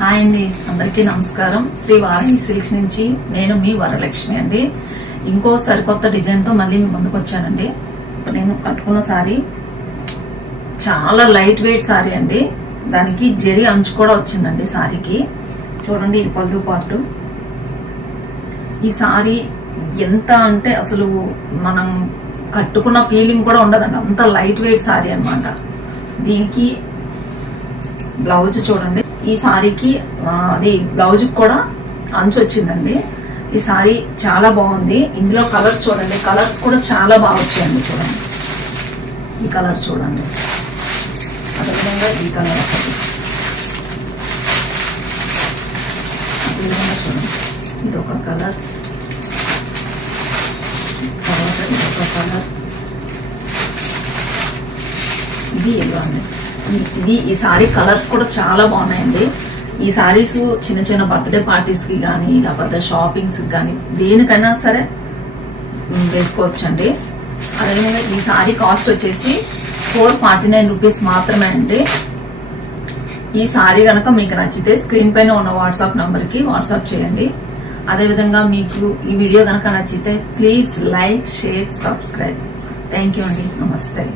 Hi అండి, అందరికీ నమస్కారం. శ్రీ వారాహి సిల్క్స్ నుంచి నేను మీ వరలక్ష్మి అండి. ఇంకో సరికొత్త డిజైన్తో మళ్ళీ మీ ముందుకు వచ్చానండి. ఇప్పుడు నేను కట్టుకున్న సారీ చాలా లైట్ వెయిట్ సారీ అండి. దానికి జెరీ అంచు కూడా వచ్చిందండి సారీకి. చూడండి, ఇది పళ్ళు పాటు. ఈ సారీ ఎంత అంటే అసలు మనం కట్టుకున్న ఫీలింగ్ కూడా ఉండదండి, అంత లైట్ వెయిట్ సారీ అనమాట. దీనికి బ్లౌజ్ చూడండి, ఈ సారీకి అది బ్లౌజ్ కూడా అంచు వచ్చిందండి. ఈ సారీ చాలా బాగుంది. ఇందులో కలర్స్ చూడండి, కలర్స్ కూడా చాలా బాగా వచ్చాయండి. చూడండి, ఈ కలర్ చూడండి, అదేవిధంగా ఈ కలర్ ఒకటి, అదేవిధంగా చూడండి, ఇది ఒక కలర్, తర్వాత ఇది ఒక కలర్, ఇది ఎల్లో అండి. ఈ సారీ కలర్స్ కూడా చాలా బాగున్నాయండి. ఈ సారీస్ చిన్న చిన్న బర్త్డే పార్టీస్కి కానీ లేకపోతే షాపింగ్స్కి కానీ దేనికైనా సరే వేసుకోవచ్చండి. అదేవిధంగా ఈ సారీ కాస్ట్ వచ్చేసి 449 రూపీస్ మాత్రమే అండి. ఈ సారీ కనుక మీకు నచ్చితే స్క్రీన్ పైన ఉన్న వాట్సాప్ నంబర్కి వాట్సాప్ చేయండి. అదేవిధంగా మీకు ఈ వీడియో కనుక నచ్చితే please like, share, subscribe. Thank you అండి. నమస్తే.